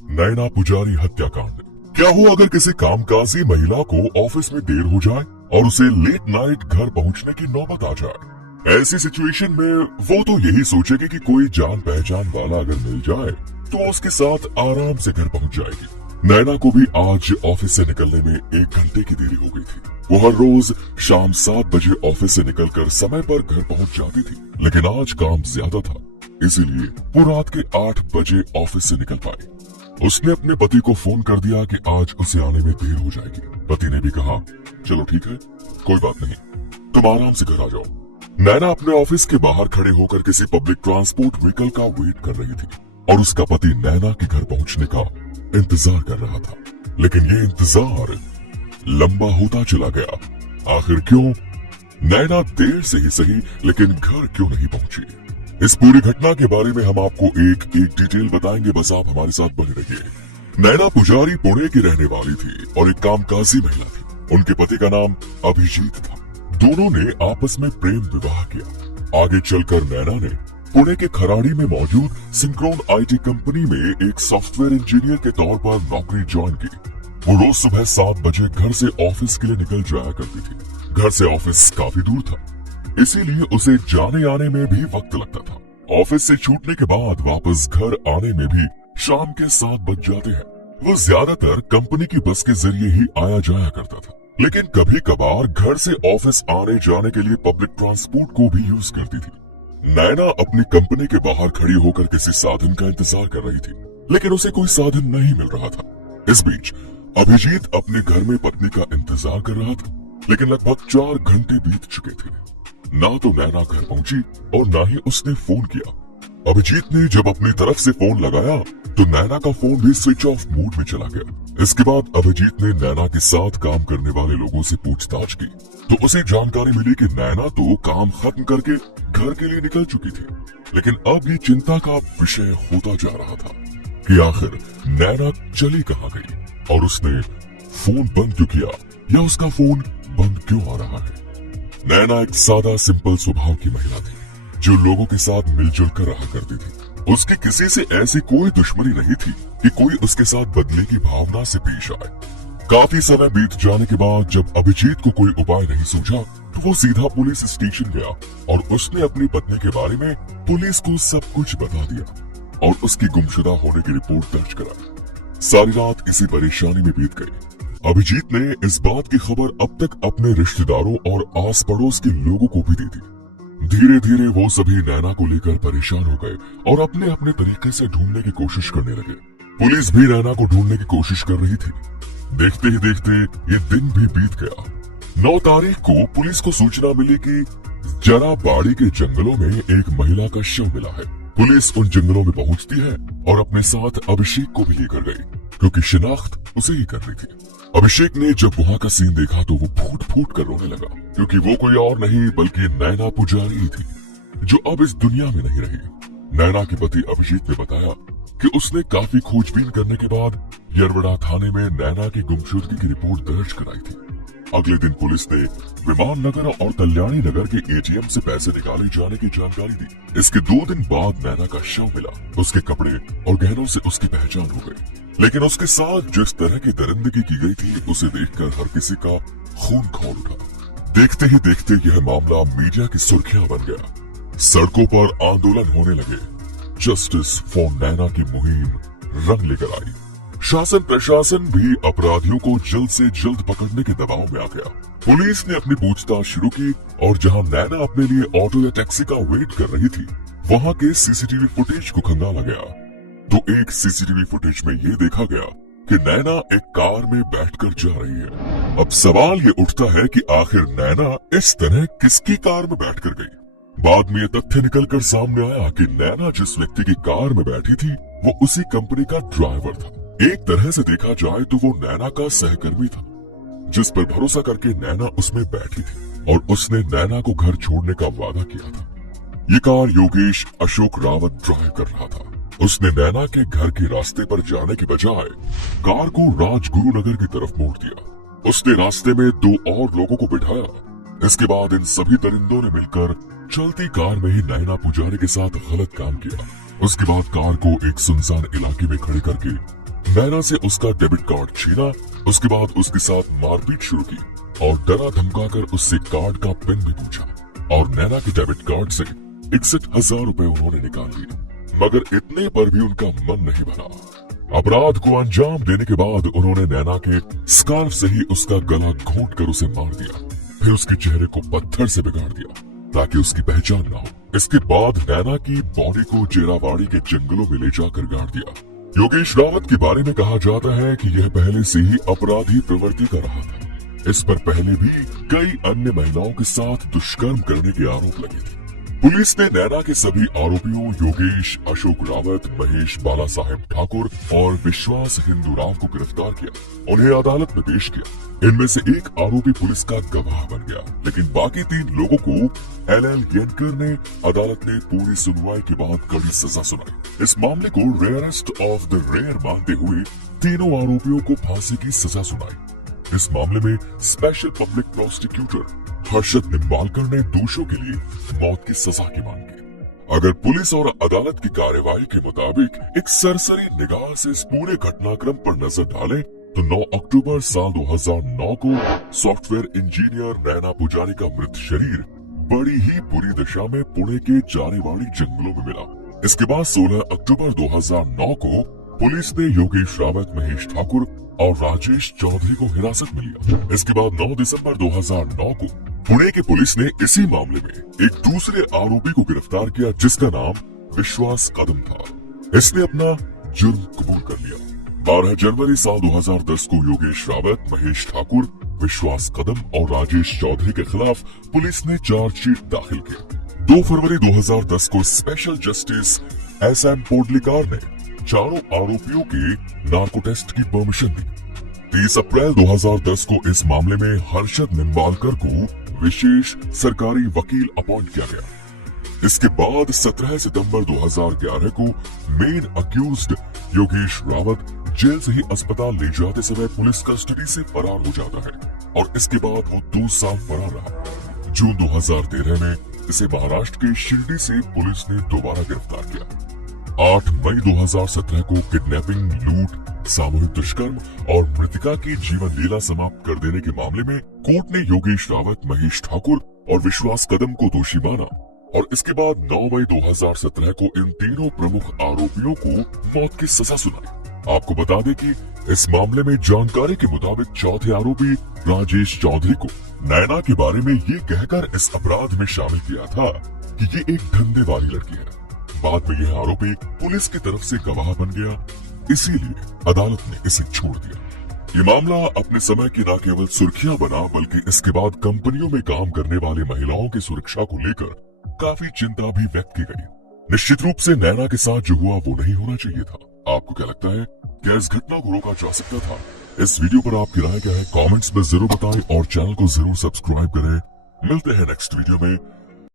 नैना पुजारी हत्याकांड। क्या हो अगर किसी कामकाजी महिला को ऑफिस में देर हो जाए और उसे लेट नाइट घर पहुंचने की नौबत आ जाए। ऐसी सिचुएशन में वो तो यही सोचेगी कि कोई जान पहचान वाला अगर मिल जाए तो उसके साथ आराम से घर पहुंच जाएगी। नैना को भी आज ऑफिस से निकलने में 1 घंटे की देरी हो गई थी। वो हर रोज शाम 7 बजे ऑफिस से निकलकर समय पर घर पहुंच जाती थी, लेकिन आज काम ज्यादा था, इसीलिए वो रात के 8 बजे ऑफिस से निकल पाई। उसने अपने पति को फोन कर दिया कि आज उसे आने में देर हो जाएगी। पति ने भी कहा, चलो ठीक है, कोई बात नहीं, तुम आराम से घर आ जाओ। नैना अपने ऑफिस के बाहर खड़े होकर किसी पब्लिक ट्रांसपोर्ट व्हीकल का वेट कर रही थी और उसका पति नैना के घर पहुंचने का इंतजार कर रहा था। लेकिन ये इंतजार लंबा होता चला गया। आखिर क्यों? नैना देर से ही सही, लेकिन घर क्यों नहीं पहुंची? इस पूरी घटना के बारे में हम आपको एक एक डिटेल बताएंगे, बस आप हमारे साथ बने रहिए। नैना पुजारी पुणे की रहने वाली थी और एक कामकाजी महिला थी। उनके पति का नाम अभिजीत था। दोनों ने आपस में प्रेम विवाह किया। आगे चलकर नैना ने पुणे के खराड़ी में मौजूद सिंक्रोन आईटी कंपनी में एक सॉफ्टवेयर इंजीनियर के तौर पर नौकरी ज्वाइन की। वो रोज सुबह 7 बजे घर से ऑफिस के लिए निकल जाया करती थी। घर से ऑफिस काफी दूर था, इसीलिए उसे जाने आने में भी वक्त लगता था। ऑफिस से छूटने के बाद वापस घर आने में भी शाम के 7 बज जाते हैं। वो ज्यादातर कंपनी की बस के जरिए ही आया जाया करता था, लेकिन कभी कभार घर से ऑफिस आने जाने के लिए पब्लिक ट्रांसपोर्ट को भी यूज करती थी। नैना अपनी कंपनी के बाहर खड़ी होकर किसी साधन का इंतजार कर रही थी, लेकिन उसे कोई साधन नहीं मिल रहा था। इस बीच अभिजीत अपने घर में पत्नी का इंतजार कर रहा था, लेकिन लगभग 4 घंटे बीत चुके थे। ना तो नैना घर पहुंची और ना ही उसने फोन किया। अभिजीत ने जब अपनी तरफ से फोन लगाया तो नैना का फोन भी स्विच ऑफ मोड में चला गया। इसके बाद अभिजीत ने नैना के साथ काम करने वाले लोगों से पूछताछ की तो उसे जानकारी मिली कि नैना तो काम खत्म करके घर के लिए निकल चुकी थी। लेकिन अब ये चिंता का विषय होता जा रहा था कि आखिर नैना चली कहाँ गई और उसने फोन बंद क्यों किया, या उसका फोन बंद क्यों आ रहा है। नैना एक सादा सिंपल स्वभाव की महिला थी जो लोगों के साथ मिलजुल कर रहा करती थी। उसकी किसी से ऐसी कोई दुश्मनी नहीं थी कि कोई उसके साथ बदले की भावना से पेश आए। काफी समय बीत जाने के बाद जब अभिजीत को कोई उपाय नहीं सूझा तो वो सीधा पुलिस स्टेशन गया और उसने अपनी पत्नी के बारे में पुलिस को सब कुछ बता दिया और उसकी गुमशुदा होने की रिपोर्ट दर्ज कराई। सारी रात इसी परेशानी में बीत गई। अभिजीत ने इस बात की खबर अब तक अपने रिश्तेदारों और आस पड़ोस के लोगों को भी दी थी। धीरे धीरे वो सभी नैना को लेकर परेशान हो गए और अपने अपने तरीके से ढूंढने की कोशिश करने लगे। पुलिस भी नैना को ढूंढने की कोशिश कर रही थी। देखते ही देखते ये दिन भी बीत गया। 9 तारीख को पुलिस को सूचना मिली कि जरा बाड़ी के जंगलों में एक महिला का शव मिला है। पुलिस उन जंगलों में पहुंचती है और अपने साथ अभिषेक को भी लेकर गई, क्योंकि शिनाख्त उसे ही करनी थी। अभिषेक ने जब वहाँ का सीन देखा तो वो फूट फूट कर रोने लगा, क्योंकि वो कोई और नहीं बल्कि नैना पुजारी ही थी, जो अब इस दुनिया में नहीं रही। नैना के पति अभिजीत ने बताया कि उसने काफी खोजबीन करने के बाद यरवड़ा थाने में नैना की गुमशुदगी की रिपोर्ट दर्ज कराई थी। अगले दिन पुलिस ने विमान नगर और कल्याणी नगर के एटीएम से पैसे निकाले जाने की जानकारी दी। इसके 2 दिन बाद नैना का शव मिला। उसके कपड़े और गहनों से उसकी पहचान हो गई, लेकिन उसके साथ जिस तरह की दरिंदगी की गई थी उसे देखकर हर किसी का खून खौल उठा। देखते ही देखते यह मामला मीडिया की सुर्खियां बन गया। सड़कों पर आंदोलन होने लगे। जस्टिस फॉर नैना की मुहिम रंग लेकर आई। शासन प्रशासन भी अपराधियों को जल्द से जल्द पकड़ने के दबाव में आ गया। पुलिस ने अपनी पूछताछ शुरू की और जहां नैना अपने लिए ऑटो या टैक्सी का वेट कर रही थी, वहां के सीसीटीवी फुटेज को खंगाला गया तो एक सीसीटीवी फुटेज में ये देखा गया कि नैना एक कार में बैठकर जा रही है। अब सवाल ये उठता है कि आखिर नैना इस तरह किसकी कार में बैठकर गई। बाद में ये तथ्य निकलकर सामने आया कि नैना जिस व्यक्ति की कार में बैठी थी वो उसी कंपनी का ड्राइवर था। एक तरह से देखा जाए तो वो नैना का सहकर्मी था, जिस पर भरोसा करके नैना उसमें बैठी थी और उसने नैना को घर छोड़ने का वादा किया था। ये कार योगेश अशोक रावत ड्राइव कर रहा था। उसने नैना के घर के रास्ते पर जाने के बजाय कार को राजगुरु नगर की तरफ मोड़ दिया। उसने रास्ते में 2 और लोगों को बिठाया। इसके बाद इन सभी दरिंदों ने मिलकर चलती कार में ही नैना पुजारी के साथ गलत काम किया। उसके बाद कार को एक सुनसान इलाके में खड़े करके नैना से उसका डेबिट कार्ड छीना। उसके बाद उसके साथ मारपीट शुरू की और डरा धमकाकर उससे कार्ड का पिन भी पूछा और नैना के डेबिट कार्ड से 61,000 रुपए उन्होंने निकाल लिए। मगर इतने पर भी उनका मन नहीं भरा। अपराध को अंजाम देने के बाद उन्होंने नैना के स्कार्फ से ही उसका गला घोंट कर उसे मार दिया। फिर उसके चेहरे को पत्थर से बिगाड़ दिया ताकि उसकी पहचान न हो। इसके बाद नैना की बॉडी को जेरावाड़ी के जंगलों में ले जाकर गाड़ दिया। योगेश रावत के बारे में कहा जाता है कि यह पहले से ही अपराधी प्रवृत्ति का रहा था। इस पर पहले भी कई अन्य महिलाओं के साथ दुष्कर्म करने के आरोप लगे थे। पुलिस ने नैना के सभी आरोपियों योगेश, अशोक रावत, महेश बाला साहेब ठाकुर और विश्वास हिंदू राव को गिरफ्तार किया। उन्हें अदालत में पेश किया। इनमें से एक आरोपी पुलिस का गवाह बन गया, लेकिन बाकी 3 लोगों को एल.एल. येनकर ने अदालत ने पूरी सुनवाई के बाद कड़ी सजा सुनाई। इस मामले को रेयरेस्ट ऑफ द रेयर मानते हुए तीनों आरोपियों को फांसी की सजा सुनाई। इस मामले में special public prosecutor Harshad Nimbalkar ने दोषियों के लिए मौत की सजा की मांग की। अगर पुलिस और अदालत की कार्यवाही के मुताबिक एक सरसरी निगाह से इस पूरे घटनाक्रम पर नजर डालें तो 9 अक्टूबर साल 2009 को सॉफ्टवेयर इंजीनियर नैना पुजारी का मृत शरीर बड़ी ही बुरी दशा में पुणे के जारेवाड़ी जंगलों में मिला। इसके बाद 16 अक्टूबर 2009 को पुलिस ने योगेश रावत, महेश ठाकुर और राजेश चौधरी को हिरासत में लिया। इसके बाद 9 दिसंबर 2009 को पुणे की पुलिस ने इसी मामले में एक दूसरे आरोपी को गिरफ्तार किया जिसका नाम विश्वास कदम था। इसने अपना जुर्म कबूल कर लिया। 12 जनवरी साल 2010 को योगेश रावत, महेश ठाकुर, विश्वास कदम और राजेश चौधरी के खिलाफ पुलिस ने चार्जशीट दाखिल की। 2 फरवरी 2010 को स्पेशल जस्टिस एस.एम. पोडलिकार ने चारों आरोपियों के नार्को टेस्ट की परमिशन दी। 30 अप्रैल 2010 को इस मामले में हर्षद निम्बालकर को विशेष सरकारी वकील अपॉइंट किया गया। इसके बाद 17 सितंबर 2011 को main accused Yogesh Rawat jail से ही अस्पताल ले जाते समय पुलिस कस्टडी से फरार हो जाता है और इसके बाद वो 2 साल फरार रहा। जून 2013 में इसे महाराष्ट्र के शिरडी से पुलिस ने दोबारा गिरफ्तार किया। 8 मई 2017 को किडनैपिंग, लूट, सामूहिक दुष्कर्म और मृतिका की जीवन लीला समाप्त कर देने के मामले में कोर्ट ने योगेश रावत, महेश ठाकुर और विश्वास कदम को दोषी माना और इसके बाद 9 मई 2017 को इन तीनों प्रमुख आरोपियों को मौत की सजा सुनाई। आपको बता दें कि इस मामले में जानकारी के मुताबिक चौथे आरोपी राजेश चौधरी को नैना के बारे में ये कहकर इस अपराध में शामिल किया था कि ये एक धंधे वाली लड़की है। बाद में यह आरोपी पुलिस की तरफ से गवाह बन गया, इसीलिए अदालत ने इसे छोड़ दिया। ये मामला अपने समय की न केवल सुर्खियां बना बल्कि इसके बाद कंपनियों में काम करने वाली महिलाओं की सुरक्षा को लेकर काफी चिंता भी व्यक्त की गई। निश्चित रूप से नैना के साथ जो हुआ वो नहीं होना चाहिए था। आपको क्या लगता है, क्या इस घटना को रोका जा सकता था? इस वीडियो पर आपकी राय क्या है, कमेंट्स में जरूर बताएं और चैनल को जरूर सब्सक्राइब करें। मिलते हैं नेक्स्ट वीडियो में।